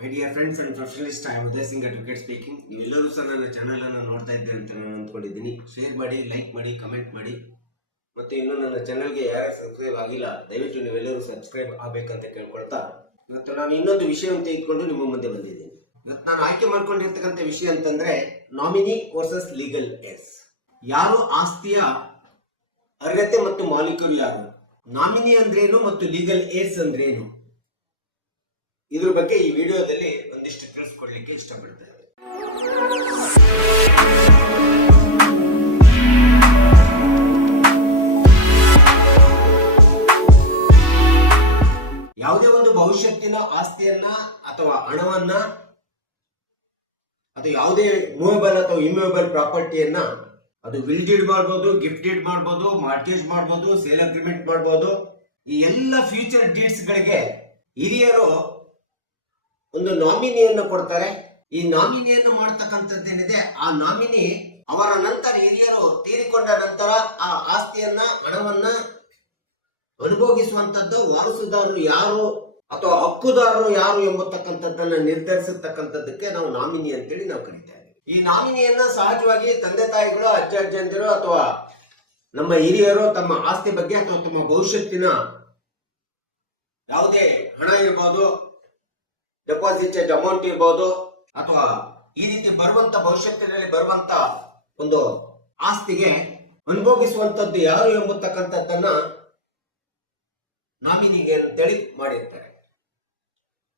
My dear friends and professionalist, I am Uday Singh advocate speaking. ನೀವೆಲ್ಲರೂ ಸಹ ನನ್ನ ಚಾನಲ್ ಅನ್ನು ನೋಡ್ತಾ ಇದ್ದೀರಿ ಅಂತ ನಾನು ಅಂದ್ಕೊಂಡಿದ್ದೀನಿ. ಶೇರ್ ಮಾಡಿ, ಲೈಕ್ ಮಾಡಿ, ಕಮೆಂಟ್ ಮಾಡಿ. ಮತ್ತು ಇನ್ನೂ ನನ್ನ ಚಾನಲ್ಗೆ ಯಾರು ಸಬ್ಸ್ಕ್ರೈಬ್ ಆಗಿಲ್ಲ, ದಯವಿಟ್ಟು ನೀವೆಲ್ಲರೂ ಸಬ್ಸ್ಕ್ರೈಬ್ ಆಗಬೇಕಂತ ಕೇಳ್ಕೊಳ್ತಾ, ಇವತ್ತು ನಾನು ಇನ್ನೊಂದು ವಿಷಯವನ್ನು ತೆಗೆದುಕೊಂಡು ನಿಮ್ಮ ಮುಂದೆ ಬಂದಿದ್ದೀನಿ. ಇವತ್ತು ನಾನು ಆಯ್ಕೆ ಮಾಡ್ಕೊಂಡಿರ್ತಕ್ಕಂಥ ವಿಷಯ ಅಂತಂದ್ರೆ ನಾಮಿನಿ ವರ್ಸಸ್ ಲೀಗಲ್ ಏರ್ಸ್. ಯಾರು ಆಸ್ತಿಯ ಅರ್ಹತೆ ಮತ್ತು ಮಾಲೀಕರು ಯಾರು, ನಾಮಿನಿ ಅಂದ್ರೇನು ಮತ್ತು ಲೀಗಲ್ ಏರ್ಸ್ ಅಂದ್ರೇನು, ಇದ್ರ ಬಗ್ಗೆ ಈ ವಿಡಿಯೋದಲ್ಲಿ ಒಂದಿಷ್ಟು ತಿಳಿಸ್ಕೊಡ್ಲಿಕ್ಕೆ ಇಷ್ಟಪಡ್ತೇನೆ. ಯಾವುದೇ ಒಂದು ಭವಿಷ್ಯತ್ತಿನ ಆಸ್ತಿಯನ್ನ ಅಥವಾ ಹಣವನ್ನ ಅಥವಾ ಯಾವುದೇ ಮೂವೇಬಲ್ ಅಥವಾ ಇಮ್ಮೂವೇಬಲ್ ಪ್ರಾಪರ್ಟಿಯನ್ನ ಅದು ವಿಲ್ ಡೀಡ್ ಮಾಡ್ಬೋದು, ಗಿಫ್ಟ್ ಡೀಡ್ ಮಾಡ್ಬೋದು, ಮಾರ್ಟೇಜ್ ಮಾಡ್ಬೋದು, ಸೇಲ್ ಅಗ್ರಿಮೆಂಟ್ ಮಾಡ್ಬೋದು. ಈ ಎಲ್ಲ ಫ್ಯೂಚರ್ ಡೀಡ್ಸ್ ಗಳಿಗೆ ಹಿರಿಯರು ಒಂದು ನಾಮಿನಿಯನ್ನು ಕೊಡ್ತಾರೆ. ಈ ನಾಮಿನಿಯನ್ನು ಮಾಡ್ತಕ್ಕಂಥದ್ದೇನಿದೆ, ಆ ನಾಮಿನಿ ಅವರ ನಂತರ ಹಿರಿಯರು ತೀರಿಕೊಂಡ ನಂತರ ಆ ಆಸ್ತಿಯನ್ನ ಹಣವನ್ನ ಅನುಭೋಗಿಸುವಂತದ್ದು ವಾರಸುದಾರರು ಯಾರು ಅಥವಾ ಹಕ್ಕುದಾರರು ಯಾರು ಎಂಬತಕ್ಕಂಥದ್ದನ್ನ ನಿರ್ಧರಿಸತಕ್ಕಂಥದ್ದಕ್ಕೆ ನಾವು ನಾಮಿನಿ ಅಂತೇಳಿ ನಾವು ಕರೀತೇವೆ. ಈ ನಾಮಿನಿಯನ್ನ ಸಹಜವಾಗಿ ತಂದೆ ತಾಯಿಗಳು, ಅಜ್ಜಂದಿರು ಅಥವಾ ನಮ್ಮ ಹಿರಿಯರು ತಮ್ಮ ಆಸ್ತಿ ಬಗ್ಗೆ ಅಥವಾ ತಮ್ಮ ಭವಿಷ್ಯತ್ತಿನ ಯಾವುದೇ ಹಣ ಇರಬಹುದು, ಡೆಪಾಸಿಟೆಡ್ ಅಮೌಂಟ್ ಇರ್ಬೋದು, ಅಥವಾ ಈ ರೀತಿ ಬರುವಂತ ಭವಿಷ್ಯತ್ತಿನಲ್ಲಿ ಬರುವಂತ ಒಂದು ಆಸ್ತಿಗೆ ಅನುಭೋಗಿಸುವಂತದ್ದು ಯಾರು ಎಂಬತಕ್ಕಂಥದ್ದನ್ನ ನಾಮಿನಿಗೆ ಅಂತೇಳಿ ಮಾಡಿರ್ತಾರೆ.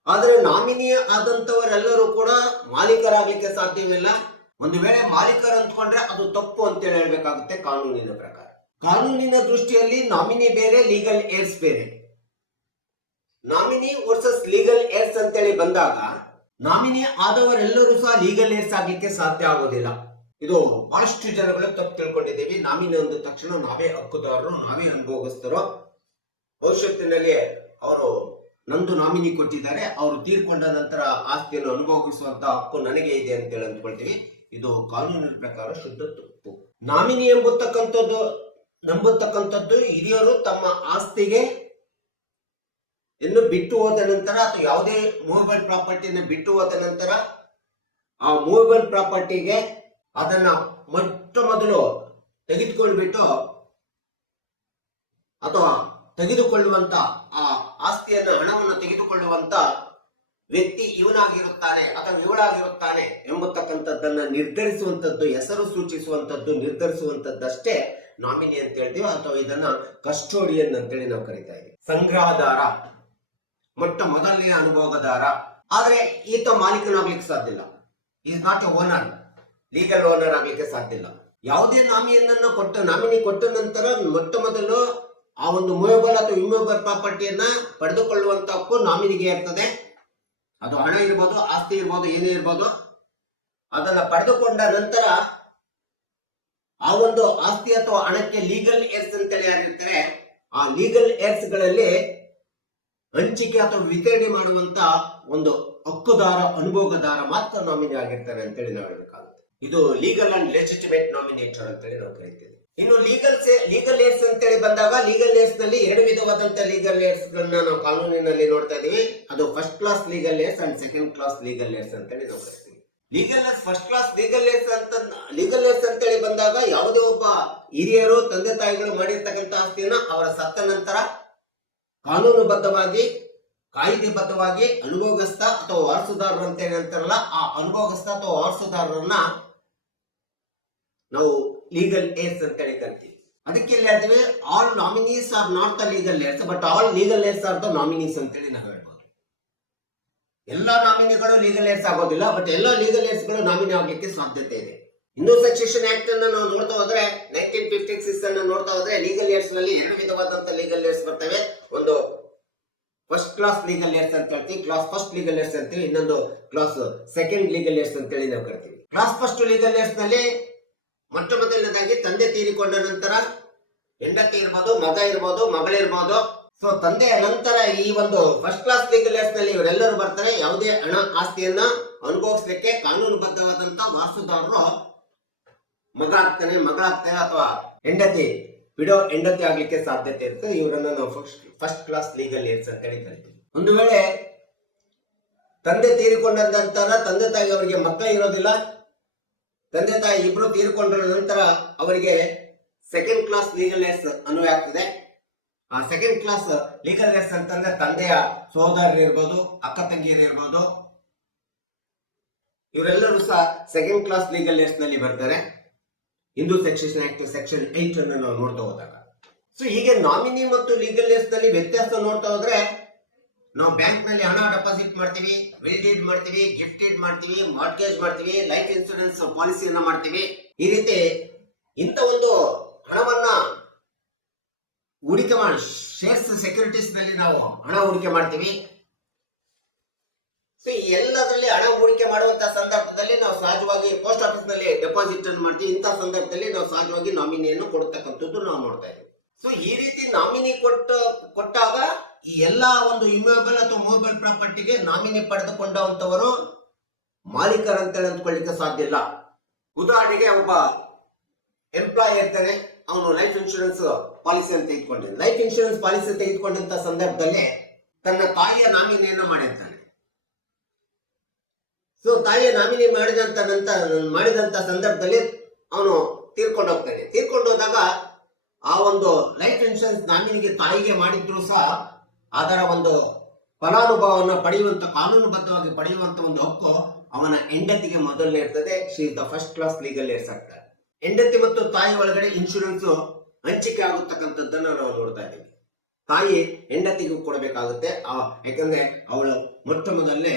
ಆದ್ರೆ ನಾಮಿನಿ ಆದಂತವರೆಲ್ಲರೂ ಕೂಡ ಮಾಲೀಕರಾಗ್ಲಿಕ್ಕೆ ಸಾಧ್ಯವಿಲ್ಲ. ಒಂದು ವೇಳೆ ಮಾಲೀಕರು ಅಂದ್ಕೊಂಡ್ರೆ ಅದು ತಪ್ಪು ಅಂತೇಳಿ ಹೇಳ್ಬೇಕಾಗುತ್ತೆ ಕಾನೂನಿನ ಪ್ರಕಾರ. ಕಾನೂನಿನ ದೃಷ್ಟಿಯಲ್ಲಿ ನಾಮಿನಿ ಬೇರೆ, ಲೀಗಲ್ ಏರ್ಸ್ ಬೇರೆ. ನಾಮಿನಿ ವರ್ಸಸ್ ಲೀಗಲ್ ಏರ್ಸ್ ಅಂತೇಳಿ ಬಂದಾಗ ನಾಮಿನಿ ಆದವರೆಲ್ಲರೂ ಸಹ ಲೀಗಲ್ ಏರ್ಸ್ ಆಗ್ಲಿಕ್ಕೆ ಸಾಧ್ಯ ಆಗೋದಿಲ್ಲ. ಇದು ಬಹಳಷ್ಟು ಜನಗಳು ತಪ್ಪು ತಿಳ್ಕೊಂಡಿದ್ದೀವಿ. ನಾಮಿನಿ ಅಂದ ತಕ್ಷಣ ನಾವೇ ಹಕ್ಕುದಾರರು, ನಾವೇ ಅನುಭೋಗಿಸ್ತರೋ, ಭವಿಷ್ಯತ್ತಿನಲ್ಲಿ ಅವರು ನಂದು ನಾಮಿನಿ ಕೊಟ್ಟಿದ್ದಾರೆ, ಅವರು ತೀರ್ಕೊಂಡ ನಂತರ ಆಸ್ತಿಯನ್ನು ಅನುಭೋಗಿಸುವಂತ ಹಕ್ಕು ನನಗೆ ಇದೆ ಅಂತೇಳಿ ಅಂದ್ಕೊಳ್ತೀವಿ. ಇದು ಕಾನೂನಿನ ಪ್ರಕಾರ ಶುದ್ಧ ತಪ್ಪು. ನಾಮಿನಿ ನಂಬತಕ್ಕಂಥದ್ದು ಹಿರಿಯರು ತಮ್ಮ ಆಸ್ತಿಗೆ ಇನ್ನು ಬಿಟ್ಟು ಹೋದ ನಂತರ ಅಥವಾ ಯಾವುದೇ ಮೂವೇಬಲ್ ಪ್ರಾಪರ್ಟಿನ ಬಿಟ್ಟು ಹೋದ ನಂತರ ಆ ಮೂವೇಬಲ್ ಪ್ರಾಪರ್ಟಿಗೆ ಅದನ್ನ ಮೊಟ್ಟ ಮೊದಲು ತೆಗೆದುಕೊಂಡ್ಬಿಟ್ಟು ಅಥವಾ ತೆಗೆದುಕೊಳ್ಳುವಂತ ಆ ಆಸ್ತಿಯನ್ನ ಹಣವನ್ನು ತೆಗೆದುಕೊಳ್ಳುವಂತ ವ್ಯಕ್ತಿ ಇವನಾಗಿರುತ್ತಾನೆ ಅಥವಾ ಇವಳಾಗಿರುತ್ತಾನೆ ಎಂಬತಕ್ಕಂಥದ್ದನ್ನ ನಿರ್ಧರಿಸುವಂತದ್ದು, ಹೆಸರು ಸೂಚಿಸುವಂತದ್ದು, ನಿರ್ಧರಿಸುವಂತದ್ದಷ್ಟೇ ನಾಮಿನಿ ಅಂತ ಹೇಳ್ತೀವಿ. ಅಥವಾ ಇದನ್ನ ಕಸ್ಟೋಡಿಯನ್ ಅಂತೇಳಿ ನಾವು ಕರಿತಾ ಇದ್ದೀವಿ. ಸಂಗ್ರಹದಾರ, ಮೊಟ್ಟ ಮೊದಲನೆಯ ಅನುಭೋಗದಾರ. ಆದ್ರೆ ಈತ ಮಾಲೀಕನಾಗ್ಲಿಕ್ಕೆ ಸಾಧ್ಯ ಇಲ್ಲ. Is not A owner, legal owner ಆಗ್ಲಿಕ್ಕೆ ಸಾಧ್ಯ ಇಲ್ಲ. ಯಾವುದೇ ನಾಮಿನಿ ಕೊಟ್ಟ ನಂತರ ಮೊಟ್ಟ ಮೊದಲು ಆ ಒಂದು ಮೂವೇಬಲ್ ಅಥವಾ ಇಮ್ಮೂವೇಬಲ್ ಪ್ರಾಪರ್ಟಿಯನ್ನ ಪಡೆದುಕೊಳ್ಳುವಂತ ಹಕ್ಕು ನಾಮಿನಿಗೆ ಇರ್ತದೆ. ಅದು ಹಣ ಇರ್ಬೋದು, ಆಸ್ತಿ ಇರ್ಬೋದು, ಏನೇ ಇರ್ಬೋದು. ಅದನ್ನ ಪಡೆದುಕೊಂಡ ನಂತರ ಆ ಒಂದು ಆಸ್ತಿ ಅಥವಾ ಹಣಕ್ಕೆ ಲೀಗಲ್ ಏರ್ಸ್ ಅಂತೇಳಿ ಯಾರಿರ್ತಾರೆ, ಆ ಲೀಗಲ್ ಏರ್ಸ್ ಗಳಲ್ಲಿ ಹಂಚಿಕೆ ಅಥವಾ ವಿತರಣೆ ಮಾಡುವಂತ ಒಂದು ಹಕ್ಕುದಾರ, ಅನುಭೋಗದಾರ ಮಾತ್ರ ನಾಮಿನಿ ಆಗಿರ್ತಾರೆ ಅಂತೇಳಿ ನಾವು ಹೇಳಬೇಕಾಗುತ್ತೆ. ಇದು ಲೀಗಲ್ ಅಂಡ್ ಲೆಜಿಟಿಮೇಟ್ ನಾಮಿನೇಟರ್ ಅಂತೇಳಿ ನಾವು ಕರಿತೇವೆ. ಇನ್ನು ಲೀಗಲ್ ಏರ್ಸ್ ಅಂತೇಳಿ ಬಂದಾಗ ಲೀಗಲ್ ಏರ್ಸ್ ನಲ್ಲಿ ಎರಡು ವಿಧವಾದಂತ ಲೀಗಲ್ ಏರ್ಸ್ ಗಳನ್ನ ನಾವು ಕಾನೂನಿನಲ್ಲಿ ನೋಡ್ತಾ ಇದೀವಿ. ಅದು first class legal heirs and second class legal heirs ಅಂತೇಳಿ ನಾವು ಕರಿತೀವಿ. Legal heirs, first class legal heirs ಅಂತೇಳಿ ಬಂದಾಗ ಯಾವುದೇ ಒಬ್ಬ ಹಿರಿಯರು, ತಂದೆ ತಾಯಿಗಳು ಮಾಡಿರ್ತಕ್ಕಂಥ ಆಸ್ತಿಯನ್ನ ಅವರ ಸತ್ತ ನಂತರ ಕಾನೂನುಬದ್ಧವಾಗಿ, ಕಾಯಿದೆಬದ್ಧವಾಗಿ ಅನುಭೋಗಸ್ಥ ಅಥವಾ ವಾರಸುದಾರರು ಅಂತ ಹೇಳ್ತಾರಲ್ಲ, ಆ ಅನುಭೋಗಸ್ಥ ಅಥವಾ ವಾರಸುದಾರರನ್ನ ನಾವು ಲೀಗಲ್ ಏರ್ಸ್ ಅಂತ ಹೇಳಿ ಕರಿತೀವಿ. ಅದಕ್ಕೆ ಇಲ್ಲಿ ಹೇಳ್ತೀವಿ, all nominees are not the legal heirs but all legal heirs are the nominees ಅಂತೇಳಿ ನಾವು ಹೇಳ್ಬೋದು. ಎಲ್ಲಾ ನಾಮಿನಿಗಳು ಲೀಗಲ್ ಏರ್ಸ್ ಆಗೋದಿಲ್ಲ, ಬಟ್ ಎಲ್ಲಾ ಲೀಗಲ್ ಏರ್ಸ್ ಗಳು ನಾಮಿನಿ ಆಗ್ಲಿಕ್ಕೆ ಸಾಧ್ಯತೆ ಇದೆ. ಹಿಂದೂ ಸಕ್ಸೆಷನ್ ಆಕ್ಟ್ ಅನ್ನ ನಾವು ನೋಡ್ತಾ ಹೋದ್ರೆ, 1956 ಅನ್ನ ನೋಡ್ತಾ ಹೋದ್ರೆ, ಲೀಗಲ್ ಏರ್ಸ್ ನಲ್ಲಿ ಎರಡು ವಿಧವಾದಂತ ಲೀಗಲ್ ಏರ್ಸ್ ಬರ್ತವೆ. ಒಂದು ಫಸ್ಟ್ ಕ್ಲಾಸ್ ಲೀಗಲ್ ಏರ್ಸ್ ಅಂತ ಹೇಳ್ತೀವಿ, ಕ್ಲಾಸ್ ಫಸ್ಟ್ ಲೀಗಲ್ ಏರ್ಸ್ ಅಂತೇಳಿ, ಇನ್ನೊಂದು ಕ್ಲಾಸ್ ಸೆಕೆಂಡ್ ಲೀಗಲ್ ಏರ್ಸ್ ಅಂತೇಳಿ ನಾವು ಕರಿತೀವಿ. ಕ್ಲಾಸ್ ಫಸ್ಟ್ ಲೀಗಲ್ ಏರ್ಸ್ ನಲ್ಲಿ ಮೊಟ್ಟ ಮೊದಲನೇದಾಗಿ ತಂದೆ ತೀರಿಕೊಂಡ ನಂತರ ಹೆಂಡತಿ ಇರ್ಬೋದು, ಮಗ ಇರ್ಬೋದು, ಮಗಳಿರ್ಬೋದು. ಸೊ ತಂದೆಯ ನಂತರ ಈ ಒಂದು ಫಸ್ಟ್ ಕ್ಲಾಸ್ ಲೀಗಲ್ ಏರ್ಸ್ ನಲ್ಲಿ ಇವರೆಲ್ಲರೂ ಬರ್ತಾರೆ. ಯಾವುದೇ ಹಣ ಆಸ್ತಿಯನ್ನ ಅನುಭವಿಸ್ಲಿಕ್ಕೆ ಕಾನೂನುಬದ್ಧವಾದಂತ ವಾರಸುದಾರರು ಮಗ ಆಗ್ತಾನೆ, ಮಗಳಾಗ್ತಾನೆ, ಅಥವಾ ಹೆಂಡತಿ ಆಗ್ಲಿಕ್ಕೆ ಸಾಧ್ಯತೆ ಇರ್ತದೆ. ಇವರನ್ನ ನಾವು ಫಸ್ಟ್ ಕ್ಲಾಸ್ ಲೀಗಲ್ ಏರ್ಸ್ ಅಂತ ಹೇಳಿ ಕರಿತೀವಿ. ಒಂದು ವೇಳೆ ತಂದೆ ತೀರಿಕೊಂಡ ನಂತರ ತಂದೆ ತಾಯಿ ಅವರಿಗೆ ಮಕ್ಕಳು ಇರೋದಿಲ್ಲ. ತಂದೆ ತಾಯಿ ಇಬ್ರು ತೀರಿಕೊಂಡ ನಂತರ ಅವರಿಗೆ ಸೆಕೆಂಡ್ ಕ್ಲಾಸ್ ಲೀಗಲ್ ಏರ್ಸ್ ಅನ್ವಯ ಆಗ್ತದೆ. ಆ ಸೆಕೆಂಡ್ ಕ್ಲಾಸ್ ಲೀಗಲ್ ಏರ್ಸ್ ಅಂತಂದ್ರೆ ತಂದೆಯ ಸಹೋದರರು ಇರ್ಬೋದು, ಅಕ್ಕ ತಂಗಿಯರು ಇರ್ಬೋದು, ಇವರೆಲ್ಲರೂ ಸಹ ಸೆಕೆಂಡ್ ಕ್ಲಾಸ್ ಲೀಗಲ್ ಏರ್ಸ್ ನಲ್ಲಿ ಬರ್ತಾರೆ. ಹಿಂದೂ ಸೆಕ್ಷನ್ ಆಕ್ಟ್ ಸೆಕ್ಷನ್ 8 ಅನ್ನು ನಾವು ನೋಡ್ತಾ ಹೋದಾಗ. ಸೊ ಹೀಗೆ ನಾಮಿನಿ ಮತ್ತು ಲೀಗಲ್ ಏರ್ಸ್ ನಲ್ಲಿ ವ್ಯತ್ಯಾಸ ನೋಡ್ತಾ ಹೋದ್ರೆ, ನಾವು ಬ್ಯಾಂಕ್ ನಲ್ಲಿ ಹಣ ಡೆಪಾಸಿಟ್ ಮಾಡ್ತೀವಿ, ವಿಲ್ ಡೀಡ್ ಮಾಡ್ತೀವಿ, ಗಿಫ್ಟ್ ಡೀಡ್ ಮಾಡ್ತೀವಿ, ಮಾರ್ಟ್ಗೇಜ್ ಮಾಡ್ತೀವಿ, ಲೈಫ್ ಇನ್ಶೂರೆನ್ಸ್ ಪಾಲಿಸಿಯನ್ನ ಮಾಡ್ತೀವಿ. ಈ ರೀತಿ ಇಂಥ ಒಂದು ಹಣವನ್ನ ಹೂಡಿಕೆ ಮಾಡಿ ಶೇರ್ಸ್ ಸೆಕ್ಯೂರಿಟೀಸ್ ನಲ್ಲಿ ನಾವು ಹಣ ಹೂಡಿಕೆ ಮಾಡ್ತೀವಿ. ಸೊ ಈ ಎಲ್ಲದರಲ್ಲಿ ಹಣ ಹೂಡಿಕೆ ಮಾಡುವಂತಹ ಸಂದರ್ಭದಲ್ಲಿ ನಾವು ಸಹಜವಾಗಿ ಪೋಸ್ಟ್ ಆಫೀಸ್ ನಲ್ಲಿ ಡೆಪಾಸಿಟ್ ಅನ್ನು ಮಾಡ್ತೀವಿ. ಇಂತಹ ಸಂದರ್ಭದಲ್ಲಿ ನಾವು ಸಹಜವಾಗಿ ನಾಮಿನಿಯನ್ನು ಕೊಡ್ತಕ್ಕಂಥದ್ದು ನಾವು ನೋಡ್ತಾ ಇದ್ದೀವಿ. ಸೊ ಈ ರೀತಿ ನಾಮಿನಿ ಕೊಟ್ಟಾಗ ಈ ಎಲ್ಲಾ ಒಂದು ಇಮ್ಯೂಯಬಲ್ ಅಥವಾ ಮೂವಬಲ್ ಪ್ರಾಪರ್ಟಿಗೆ ನಾಮಿನಿ ಪಡೆದುಕೊಂಡಂತವರು ಮಾಲೀಕರಂತ ಅಂದ್ಕೊಳ್ಳಿಕ್ಕೆ ಸಾಧ್ಯ ಇಲ್ಲ. ಉದಾಹರಣೆಗೆ ಒಬ್ಬ ಎಂಪ್ಲಾಯ್ ಇರ್ತಾನೆ, ಅವನು ಲೈಫ್ ಇನ್ಶೂರೆನ್ಸ್ ಪಾಲಿಸಿ ಅಂತ ತೆಗೆದುಕೊಂಡಿದ್ದಾನೆ. ಲೈಫ್ ಇನ್ಶೂರೆನ್ಸ್ ಪಾಲಿಸಿ ತೆಗೆದುಕೊಂಡಂತ ಸಂದರ್ಭದಲ್ಲಿ ತನ್ನ ತಾಯಿಯ ನಾಮಿನಿಯನ್ನು ಮಾಡಿರ್ತಾನೆ. ಸೊ ತಾಯಿಯ ನಾಮಿನಿ ಮಾಡಿದಂತ ಸಂದರ್ಭದಲ್ಲಿ ಅವನು ತೀರ್ಕೊಂಡು ಹೋಗ್ತಾನೆ. ತೀರ್ಕೊಂಡು ಹೋದಾಗ ಆ ಒಂದು ಲೈಫ್ ಇನ್ಶೂರೆನ್ಸ್ ನಾಮಿನಿಗೆ ತಾಯಿಗೆ ಮಾಡಿದ್ರು ಸಹ ಅದರ ಒಂದು ಫಲಾನುಭವವನ್ನು ಪಡೆಯುವಂತ ಕಾನೂನುಬದ್ಧವಾಗಿ ಪಡೆಯುವಂತ ಒಂದು ಹಕ್ಕು ಅವನ ಹೆಂಡತಿಗೆ ಮೊದಲನೇ ಇರ್ತದೆ. She is the first class legal heirs ಆಗ್ತಾರೆ. ಹೆಂಡತಿ ಮತ್ತು ತಾಯಿ ಒಳಗಡೆ ಇನ್ಶೂರೆನ್ಸ್ ಹಂಚಿಕೆ ಆಗುತ್ತಕ್ಕಂಥದ್ದನ್ನ ನಾವು ನೋಡ್ತಾ ಇದ್ದೀವಿ. ತಾಯಿ ಹೆಂಡತಿಗೂ ಕೊಡಬೇಕಾಗುತ್ತೆ, ಯಾಕಂದ್ರೆ ಅವಳು ಮೊಟ್ಟ ಮೊದಲನೇ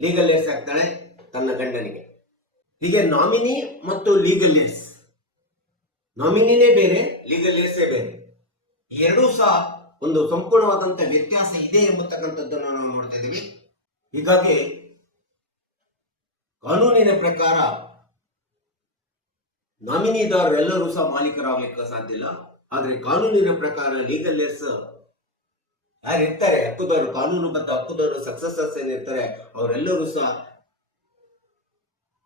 ಲೀಗಲ್ ಏರ್ಸ್ ಆಗ್ತಾಳೆ ತನ್ನ ಗಂಡನಿಗೆ. ಹೀಗೆ ನಾಮಿನಿ ಮತ್ತು ಲೀಗಲ್ ಏರ್ಸ್, ನಾಮಿನಿನೇ ಬೇರೆ, ಲೀಗಲ್ ಏರ್ಸೇ ಬೇರೆ. ಎರಡೂ ಸಹ ಒಂದು ಸಂಪೂರ್ಣವಾದಂತ ವ್ಯತ್ಯಾಸ ಇದೆ ಎಂಬತಕ್ಕಂಥದ್ದನ್ನು ನಾವು ನೋಡ್ತಾ ಇದ್ದೀವಿ. ಹೀಗಾಗಿ ಕಾನೂನಿನ ಪ್ರಕಾರ ನಾಮಿನಿದಾರರೆಲ್ಲರೂ ಸಹ ಮಾಲೀಕರಾಗಲಿಕ್ಕೆ ಸಾಧ್ಯ ಇಲ್ಲ. ಆದ್ರೆ ಕಾನೂನಿನ ಪ್ರಕಾರ ಲೀಗಲ್ ಏರ್ಸ್ ಯಾರು ಇರ್ತಾರೆ, ಹಕ್ಕುದಾರರು, ಕಾನೂನುಬದ್ಧ ಹಕ್ಕುದಾರರು, ಸಕ್ಸಸರ್ಸ್ ಏನಿರ್ತಾರೆ, ಅವರೆಲ್ಲರೂ ಸಹ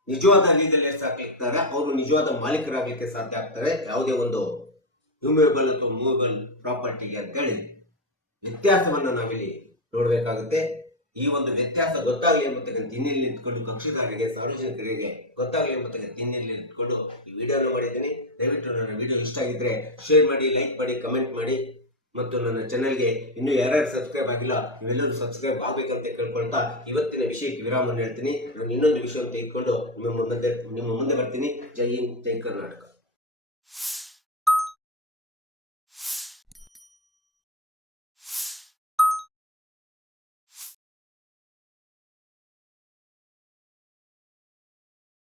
ನಿಜವಾದ ಲೀಗಲ್ ಏರ್ಸ್ ಆಗ್ಲಿಕ್ತಾರೆ. ಅವರು ನಿಜವಾದ ಮಾಲೀಕರಾಗಲಿಕ್ಕೆ ಸಾಧ್ಯ ಆಗ್ತಾರೆ. ಯಾವುದೇ ಒಂದು ಇಮ್ಯೂಯಬಲ್ ಅಥವಾ ಮೂವಬಲ್ ಪ್ರಾಪರ್ಟಿಗೆ ಅಂತೇಳಿ ವ್ಯತ್ಯಾಸವನ್ನ ನಾವಿಲ್ಲಿ ನೋಡ್ಬೇಕಾಗುತ್ತೆ. ಈ ಒಂದು ವ್ಯತ್ಯಾಸ ಗೊತ್ತಾಗಲಿ ಎಂಬತಕ್ಕಂಥ ಹಿನ್ನೆಲೆ ನಿಂತ್ಕೊಂಡು ಕಕ್ಷಿದಾರರಿಗೆ, ಸಾರ್ವಜನಿಕರಿಗೆ ಗೊತ್ತಾಗಲಿ ಎಂಬತಕ್ಕಂಥ ಹಿನ್ನೆಲೆ ನಿಂತ್ಕೊಂಡು ಈ ವಿಡಿಯೋನ ಮಾಡಿದ್ದೀನಿ. ದಯವಿಟ್ಟು ನನ್ನ ವಿಡಿಯೋ ಇಷ್ಟ ಆಗಿದ್ರೆ ಶೇರ್ ಮಾಡಿ, ಲೈಕ್ ಮಾಡಿ, ಕಮೆಂಟ್ ಮಾಡಿ. ಮತ್ತು ನನ್ನ ಚಾನೆಲ್ಗೆ ಇನ್ನೂ ಯಾರ್ಯಾರು ಸಬ್ಸ್ಕ್ರೈಬ್ ಆಗಿಲ್ಲ ಇವೆಲ್ಲರೂ ಸಬ್ಸ್ಕ್ರೈಬ್ ಆಗ್ಬೇಕಂತ ಕೇಳ್ಕೊಳ್ತಾ ಇವತ್ತಿನ ವಿಷಯಕ್ಕೆ ವಿರಾಮವನ್ನು ಹೇಳ್ತೀನಿ. ನಾನು ಇನ್ನೊಂದು ವಿಷಯವನ್ನು ತೆಗೆದುಕೊಂಡು ನಿಮ್ಮ ಮುಂದೆ ಬರ್ತೀನಿ. ಜೈ ಹಿಂದ್, ಜೈ ಕರ್ನಾಟಕ.